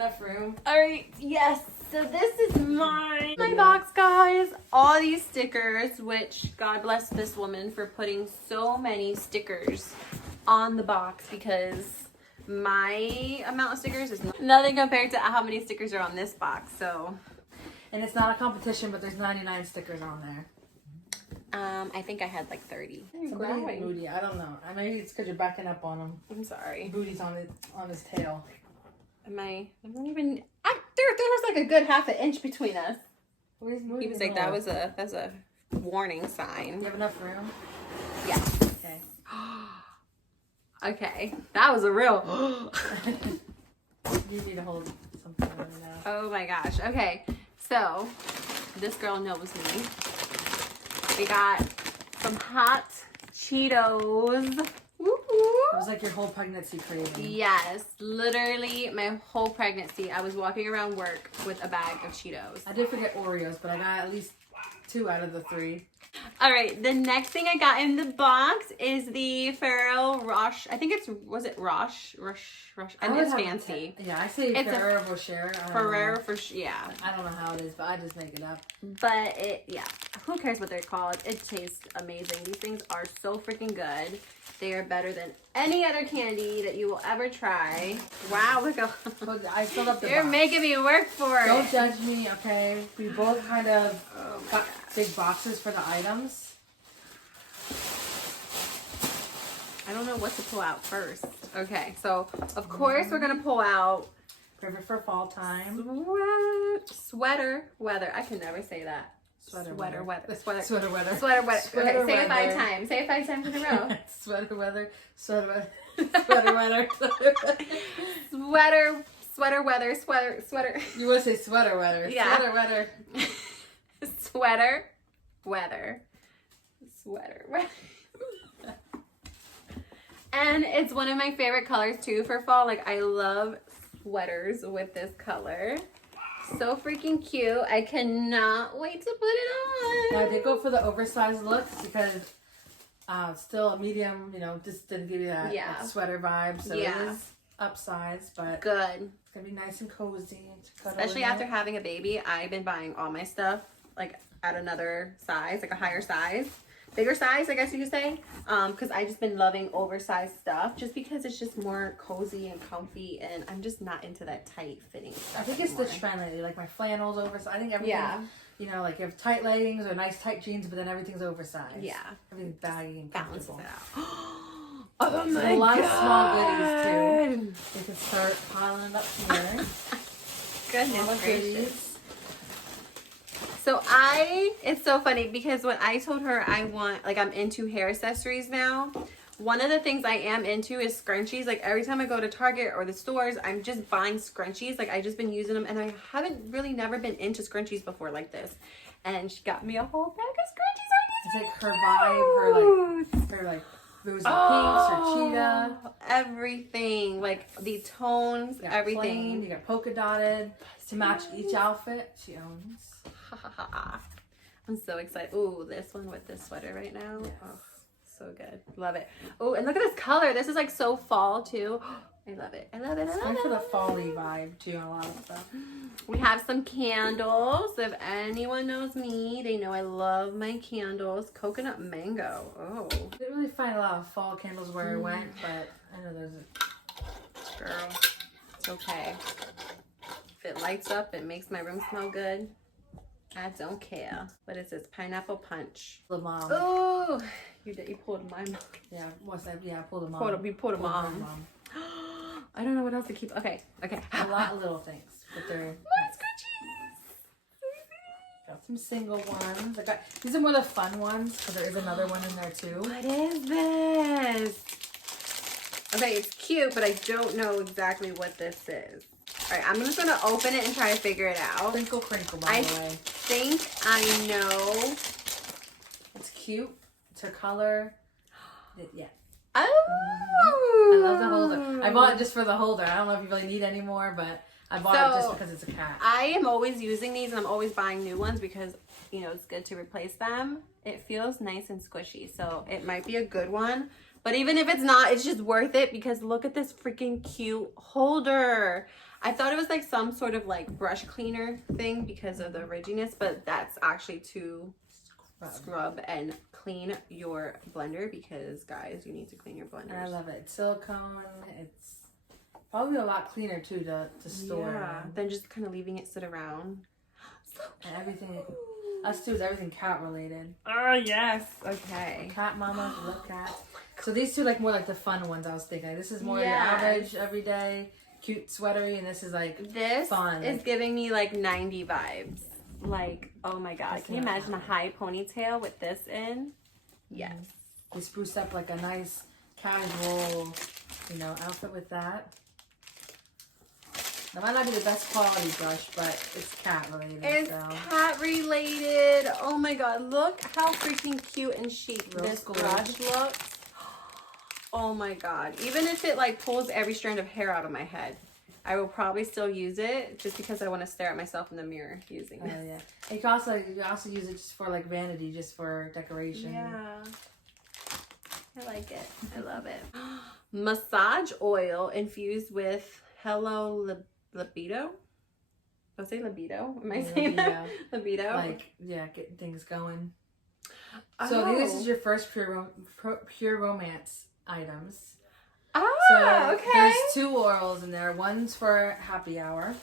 Enough room. All right, yes. So this is my box, guys. All these stickers, which God bless this woman for putting so many stickers on the box, because my amount of stickers is nothing compared to how many stickers are on this box. So, and it's not a competition, but there's 99 stickers on there. I think I had like 30. Somebody Booty. I don't know. I maybe it's because you're backing up on him. I'm sorry. Booty's on his tail. I'm not even. There was like a good half an inch between us. He was like, that's a warning sign. You have enough room? Yes. Okay. Okay. That was a real. You need to hold something right now. Oh my gosh. Okay. So, this girl knows me. We got some hot Cheetos. It was like your whole pregnancy craving. Yes, literally my whole pregnancy. I was walking around work with a bag of Cheetos. I did forget Oreos, but I got at least 2 out of the 3. All right, the next thing I got in the box is the Ferrero Rocher. I think was it Roche? And it's fancy. Yeah, I say Ferrero Rocher. Ferrero Rocher, yeah. I don't know how it is, but I just make it up. But who cares what they're called? It tastes amazing. These things are so freaking good. They are better than any other candy that you will ever try. Wow, look how I filled up the you're box. making me work for it. Don't judge me, okay? We both kind of got big boxes for the items. I don't know what to pull out first. Okay, so of course we're gonna pull out Perfect for fall time. sweater weather. I can never say that. Sweater weather. Sweater weather. Okay, Sweater say it 5 weather. times. Say it 5 times in a row. Sweater weather. Sweater weather. Sweater weather. Sweater weather. Sweater. You want to say sweater weather. Yeah. Sweater weather. Sweater weather. Sweater weather. And it's one of my favorite colors too for fall. Like, I love sweaters with this color. So freaking cute. I cannot wait to put it on. Now, I did go for the oversized looks because still a medium, just didn't give you that sweater vibe. So it is upsized, but good. It's going to be nice and cozy. Especially after having a baby. I've been buying all my stuff like at another size, like a higher size. Bigger size, I guess you could say, because I just been loving oversized stuff just because it's just more cozy and comfy, and I'm just not into that tight fitting stuff. I think it's the trend lately, like my flannels oversized. I think everything, like you have tight leggings or nice tight jeans, but then everything's oversized. Yeah. Everything's baggy and comfortable. Balances it out. Oh my God. A lot of small goodies too. You can start piling up here. Goodness gracious. So it's so funny because when I told her I'm into hair accessories now, one of the things I am into is scrunchies. Like, every time I go to Target or the stores, I'm just buying scrunchies. Like, I just been using them, and I haven't really never been into scrunchies before like this. And she got me a whole bag of scrunchies. It's like her vibe, her like rosy pinks or cheetah. Everything, like the tones, everything. Plain, you got polka dotted to match each outfit she owns. I'm so excited. Ooh, this one with this sweater right now. Yes. Oh, so good. Love it. Oh, and look at this color. This is like so fall too. I love it. I love it. It's kind of for the fall-y vibe too on a lot of stuff. We have some candles. If anyone knows me, they know I love my candles. Coconut mango. Oh. I didn't really find a lot of fall candles where I went, but I know there's a... Girl, it's okay. If it lights up, it makes my room smell good. I don't care. What is this? Pineapple punch. The mom. Oh, you pulled mine. Yeah, what's that? Yeah, I pulled a mom. You pulled a mom. I don't know what else to keep. Okay. A lot of little things, but they're nice. Scrunchies. Got some single ones. These are more the fun ones, because there is another one in there too. What is this? Okay, it's cute, but I don't know exactly what this is. All right, I'm just gonna open it and try to figure it out. Crinkle, by the way. I think I know. It's cute. It's her color. Yeah. Oh. I love the holder. I bought it just for the holder. I don't know if you really need any more, but I bought it just because it's a cat. I am always using these, and I'm always buying new ones because, it's good to replace them. It feels nice and squishy, so it might be a good one. But even if it's not, it's just worth it because look at this freaking cute holder. I thought it was like some sort of like brush cleaner thing because of the ridginess, but that's actually to scrub and clean your blender, because guys, you need to clean your blender. I love it. It's silicone. It's probably a lot cleaner too to store. Yeah, than just kind of leaving it sit around. So and everything. Us too is everything cat related. Oh yes. Okay. Cat mamas, love cats. So these two like more like the fun ones I was thinking. This is more your average, everyday, cute sweatery, and this is like this fun. Is giving me like 90 vibes. Like, oh my god. That's can you imagine a high ponytail with this in? Yes. We spruce up like a nice casual, you know, outfit with that. That might not be the best quality brush, but it's cat related. It's cat related. Oh my god, look how freaking cute and chic this brush looks. Oh my god. Even if it like pulls every strand of hair out of my head, I will probably still use it just because I want to stare at myself in the mirror using it. Oh yeah. And you can also use it just for like vanity, just for decoration. Yeah. I like it. I love it. Massage oil infused with Hello Libido. Did I say libido? Am I saying that? Libido. Like, yeah, getting things going. So I think this is your first pure romance items. Ah, so okay. There's 2 oils in there. One's for happy hour.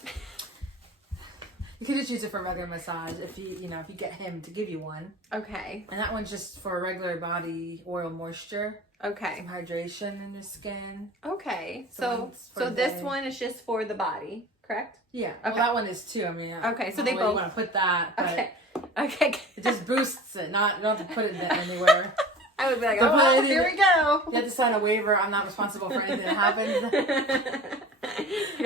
You could just use it for regular massage if you get him to give you one. Okay. And that one's just for regular body oil moisture. Okay. Some hydration in your skin. Okay. So this one is just for the body, correct? Yeah. Okay. Well, that one is too. I mean, okay. So they both want to put that. But okay. Okay. It just boosts it. You don't have to put it anywhere. I would be like, oh, here we go. You have to sign a waiver. I'm not responsible for anything that happens.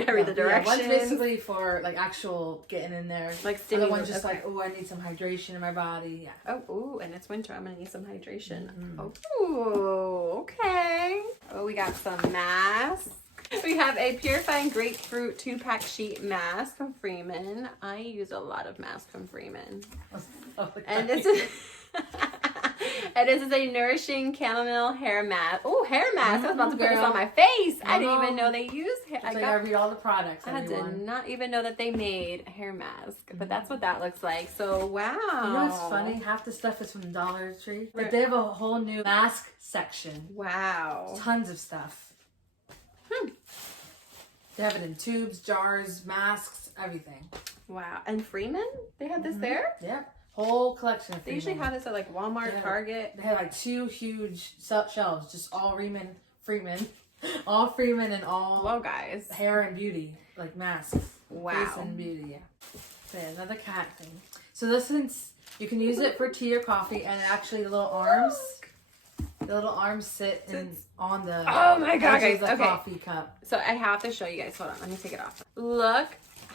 Read the directions. One's basically for like actual getting in there. Like stimulate. The one's just like, oh, I need some hydration in my body. Yeah. Oh, and it's winter. I'm gonna need some hydration. Oh, okay. Oh, we got some masks. We have a purifying grapefruit 2-pack sheet mask from Freeman. I use a lot of masks from Freeman. And this is and this is a nourishing chamomile hair mask. Oh, hair mask! I was about to put this on my face. I didn't even know they used hair. I read all the products. I did not even know that they made a hair mask, but that's what that looks like. So wow. You know what's funny? Half the stuff is from Dollar Tree. But they have a whole new mask section. Wow. Tons of stuff. They have it in tubes, jars, masks, everything. Wow. And Freeman? They had this there? Yep. Whole collection of They usually have this at like Walmart, Target. They have like 2 huge shelves, just all Freeman, all Freeman and all guys. Hair and beauty, like masks. Wow. Face and beauty, yeah. So yeah, another cat thing. So this is, you can use it for tea or coffee, and actually the little arms sit on the coffee cup. So I have to show you guys. Hold on, let me take it off. Look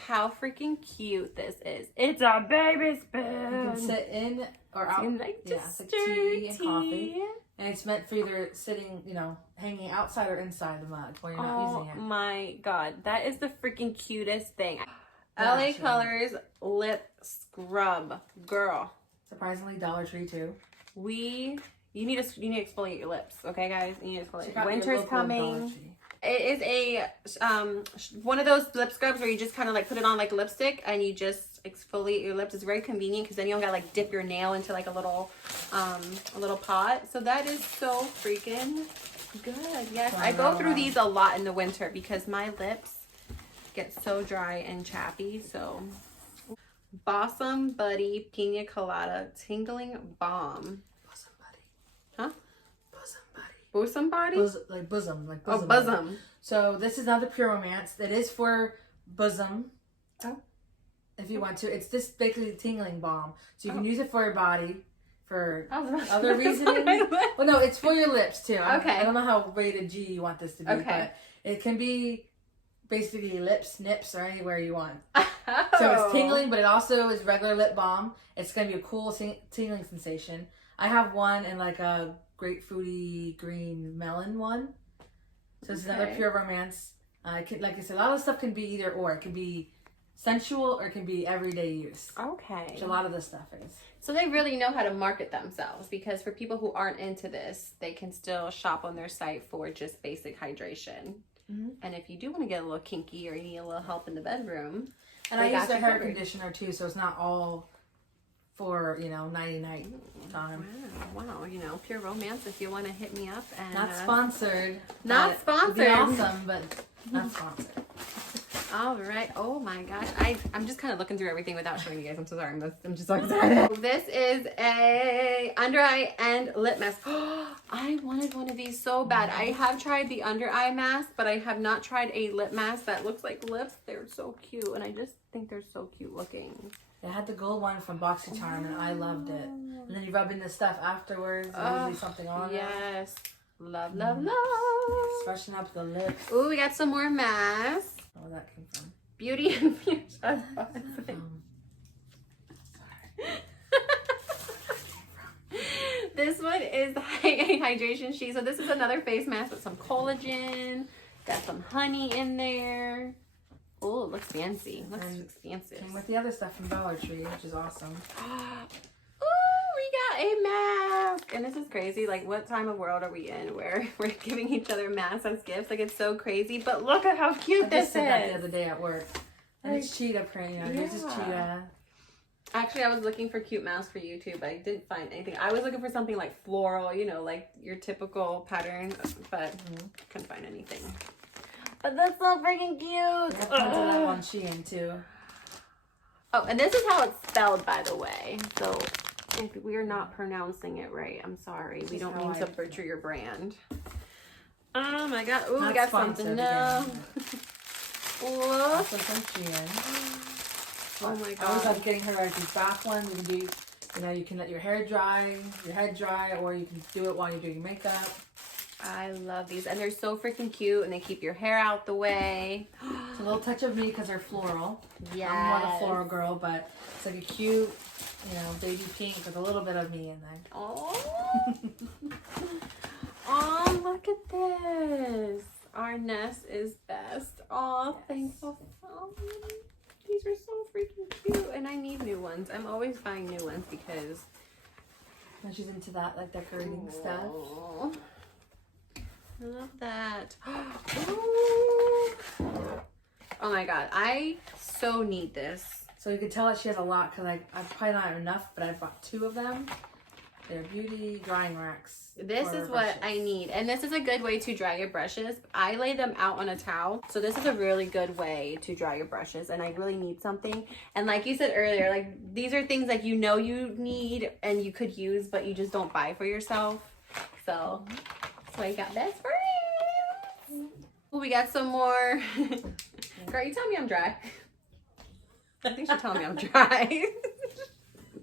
how freaking cute this is. It's a baby spoon. You can sit in or out. It's like tea and coffee. And it's meant for either sitting, hanging outside or inside the mug when you're not using it. Oh my god, that is the freaking cutest thing. LA Colors lip scrub, girl. Surprisingly, Dollar Tree too. You need to exfoliate your lips, okay, guys? You need to exfoliate. Winter's coming. It is a one of those lip scrubs where you just kind of like put it on like lipstick and you just exfoliate your lips. It's very convenient because then you don't gotta like dip your nail into like a little pot. So that is so freaking good. Yes, I go through these a lot in the winter because my lips get so dry and chappy. So Bosom Buddy Pina Colada Tingling Balm. Bosom body? Like bosom. Oh, bosom. So this is another pure romance. It is for bosom. Oh. If you want to. It's just basically a tingling balm. So you can use it for your body for other reasons. Well, no, it's for your lips too. I don't know how rated G you want this to be, but it can be basically lips, nips, or anywhere you want. So it's tingling, but it also is regular lip balm. It's going to be a cool tingling sensation. I have one in like a grapefruity green melon one. So this is another pure romance. Like I said, a lot of stuff can be either or. It can be sensual or it can be everyday use. Okay. Which a lot of this stuff is. So they really know how to market themselves, because for people who aren't into this, they can still shop on their site for just basic hydration. And if you do want to get a little kinky or you need a little help in the bedroom. And I use the hair conditioner too, so it's not all for, you know, nighty-night time. Wow, you know, Pure Romance, if you want to hit me up. And not sponsored. Not sponsored. It'd be awesome, but not sponsored. All right. Oh my gosh. I'm just kind of looking through everything without showing you guys. I'm so sorry. I'm just so excited. This is a under eye and lip mask. I wanted one of these so bad. I have tried the under eye mask, but I have not tried a lip mask that looks like lips. They're so cute, and I just think they're so cute looking. I had the gold one from BoxyCharm, and I loved it. And then you rub in the stuff afterwards. Usually something on it. Yes. Love, love, love. Freshen up the lips. Ooh, we got some more masks. Oh, that came from Beauty and Fusion. This one is the hydration sheet. So this is another face mask with some collagen. Got some honey in there. Oh, it looks fancy. Looks expansive. Came with the other stuff from Dollar Tree, which is awesome. Oh, we got a mask. And this is crazy. Like, what time of world are we in where we're giving each other masks as gifts? Like, it's so crazy. But look at how cute this is. I just said that the other day at work. And like, it's cheetah print. You know, here's this cheetah. Actually, I was looking for cute masks for YouTube, but I didn't find anything. I was looking for something like floral, you know, like your typical pattern, but couldn't find anything. But that's so freaking cute. That one Shein too. Oh, and this is how it's spelled, by the way. So if we're not pronouncing it right, I'm sorry. We don't mean to butcher your brand. Oh my god. Ooh, we got something now. Look. Oh my god. I always love getting her these bath ones. You can do, you know, you can let your head dry, or you can do it while you're doing makeup. I love these, and they're so freaking cute, and they keep your hair out the way. It's a little touch of me because they're floral. Yeah, I'm not a floral girl, but it's like a cute, you know, baby pink with a little bit of me in there. Oh, oh, look at this. Our nest is best. Oh, thankful. Oh, these are so freaking cute, and I need new ones. I'm always buying new ones because she's into that, like decorating stuff. I love that. Oh my god, I so need this. So you can tell that she has a lot because I probably not have enough, but I bought 2 of them. They're beauty drying racks. This is what I need, and this is a good way to dry your brushes. I lay them out on a towel, so this is a really good way to dry your brushes, and I really need something. And like you said earlier, like these are things like you know you need and you could use, but you just don't buy for yourself. So that's why you got this for you. Oh, we got some more. Girl, you tell me I'm dry. I think she's telling me I'm dry.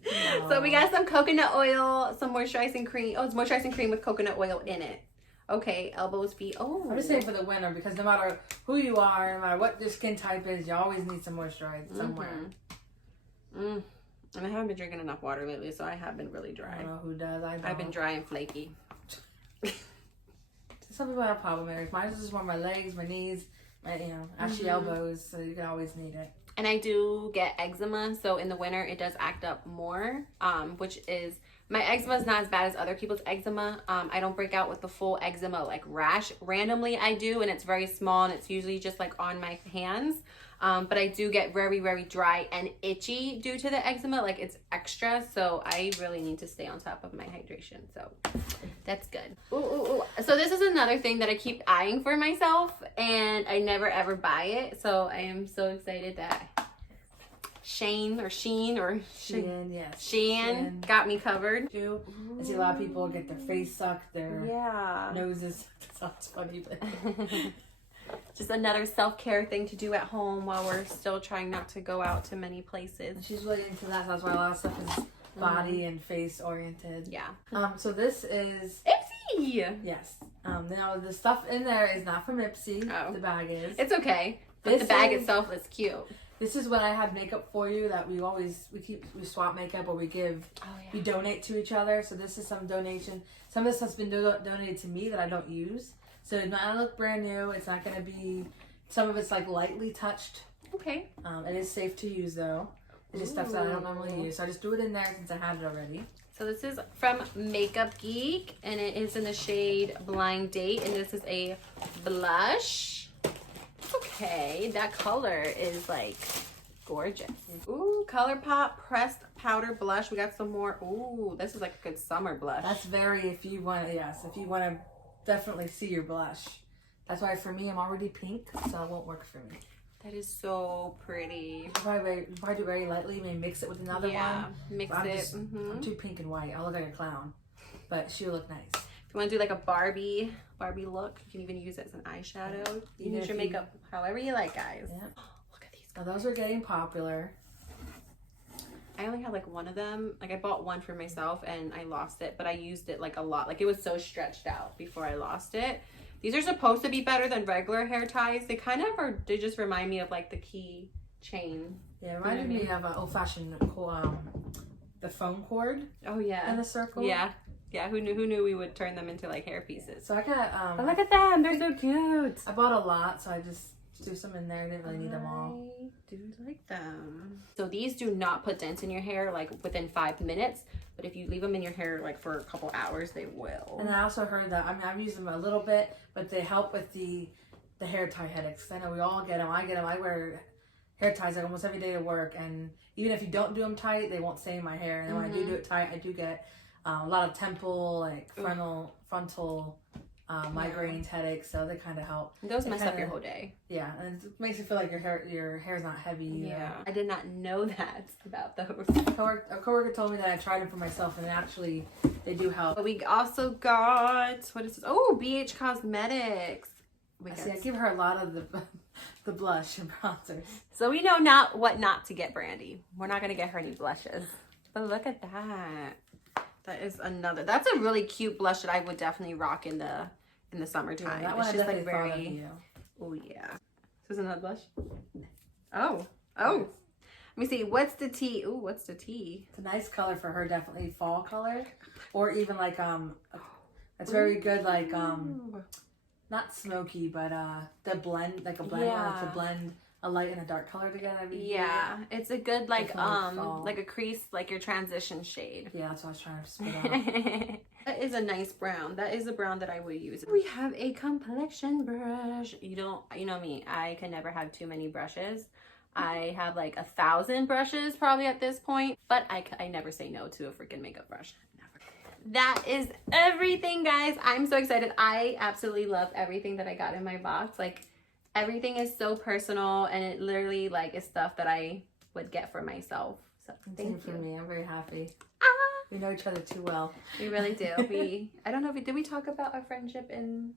No. So we got some coconut oil, some moisturizing cream. Oh, it's moisturizing cream with coconut oil in it. Okay, elbows, feet. Oh, I'm just saying for the winter because no matter who you are, no matter what your skin type is, you always need some moisturizer somewhere. And I haven't been drinking enough water lately, so I have been really dry. I don't know who does. I've been dry and flaky. Some people have problem areas. Mine is just more my legs, my knees, my ashy elbows, so you can always need it. And I do get eczema, so in the winter it does act up more, which is, my eczema is not as bad as other people's eczema. I don't break out with the full eczema like rash. Randomly I do, and it's very small, and it's usually just like on my hands. But I do get very, very dry and itchy due to the eczema, like it's extra. So I really need to stay on top of my hydration. So that's good. Ooh, ooh, ooh. So this is another thing that I keep eyeing for myself, and I never ever buy it. So I am so excited that Shein got me covered. Too. I see a lot of people get their face sucked, their noses. That sounds funny, but just another self-care thing to do at home while we're still trying not to go out to many places. She's really into that. That's why a lot of stuff is body and face oriented. Yeah. So this is Ipsy. Yes. Now the stuff in there is not from Ipsy. The bag is. It's okay. But the bag itself is cute. This is when I have makeup for you that we swap makeup, or we give, we donate to each other. So this is some donation. Some of this has been donated to me that I don't use. So it's not gonna look brand new. It's not gonna be, some of it's like lightly touched. Okay. It is safe to use though. It's just stuff that I don't normally use. So I just do it in there since I had it already. So this is from Makeup Geek, and it is in the shade Blind Date, and this is a blush. Okay, that color is like gorgeous. Ooh, ColourPop pressed powder blush. We got some more. Ooh, this is like a good summer blush. That's very, if you want to definitely see your blush. That's why for me, I'm already pink, so it won't work for me. That is so pretty. If I do very lightly, maybe mix it with another one. Mix it. I'm too pink and white. I'll look like a clown, but she'll look nice. If you want to do like a Barbie look, you can even use it as an eyeshadow. You can use your makeup however you like, guys. Yeah. Look at these. Now those are getting popular. I only had like one of them. Like I bought one for myself and I lost it, but I used it like a lot. Like it was so stretched out before I lost it. These are supposed to be better than regular hair ties. They kind of are, they just remind me of like the key chain. Yeah, it reminded me of an old-fashioned, the phone cord. Oh yeah. And the circle. Yeah. Yeah, who knew we would turn them into like hair pieces. So I got, but look at them, they're so cute. I bought a lot, so I just threw some in there. I didn't really need them all. I do like them. So these do not put dents in your hair like within 5 minutes, but if you leave them in your hair like for a couple hours, they will. And I also heard that, I mean, I've used them a little bit, but they help with the hair tie headaches. I know we all get them. I get them. I wear hair ties like almost every day to work, and even if you don't do them tight, they won't stay in my hair. And then when I do it tight, I do get a lot of temple, like frontal migraines, headaches, so they kind of help. Those mess up your whole day. Yeah, and it makes you feel like your hair's not heavy. Yeah, I did not know that about those. A coworker told me that I tried them for myself, and actually they do help. But we also got, what is this? Oh, BH Cosmetics. I give her a lot of the blush and bronzers. So we know what not to get Brandie. We're not gonna get her any blushes. But look at that. That is another. That's a really cute blush that I would definitely rock in the summertime. Yeah, that one it's just like very. Oh yeah. This is another blush. Oh. Let me see. What's the tea? Ooh, what's the tea? It's a nice color for her. Definitely fall color, or even like it's very good. Like not smoky, but the blend, like a blend, to blend a light and a dark color together. Yeah, it's a good like a crease, like your transition shade. Yeah, that's what I was trying to spit out. That is a nice brown. That is a brown that I would use. We have a complexion brush. You know me, I can never have too many brushes. I have like 1,000 brushes probably at this point, but I never say no to a freaking makeup brush. That is everything, guys. I'm so excited. I absolutely love everything that I got in my box. Like everything is so personal, and it literally like is stuff that I would get for myself. So thank you. For me, I'm very happy. We know each other too well. We really do. I don't know if did we talk about our friendship in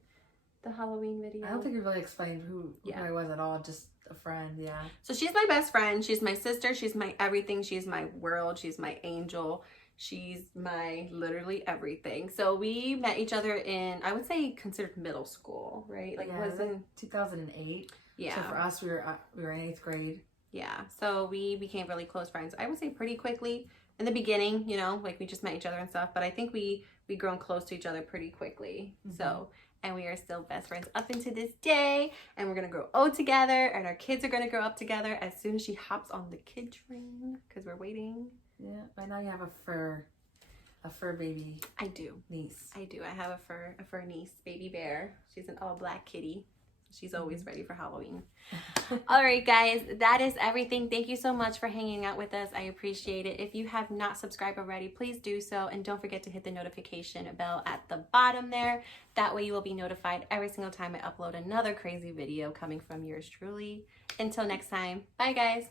the Halloween video? I don't think we really explained who I was at all. Just a friend, yeah. So she's my best friend. She's my sister. She's my everything. She's my world. She's my angel. She's my literally everything. So we met each other in, I would say, considered middle school, right? Like it was in 2008. Yeah. So for us, we were in 8th grade. Yeah. So we became really close friends. I would say pretty quickly. In the beginning, you know, like we just met each other and stuff. But I think we grown close to each other pretty quickly. Mm-hmm. So, and we are still best friends up into this day. And we're gonna grow old together, and our kids are gonna grow up together as soon as she hops on the kid train, because we're waiting. Yeah, right now you have a fur baby. I do. Niece. I do. I have a fur niece, baby bear. She's an all black kitty. She's always ready for Halloween. All right, guys, that is everything. Thank you so much for hanging out with us. I appreciate it. If you have not subscribed already, please do so. And don't forget to hit the notification bell at the bottom there. That way you will be notified every single time I upload another crazy video coming from yours truly. Until next time, bye, guys.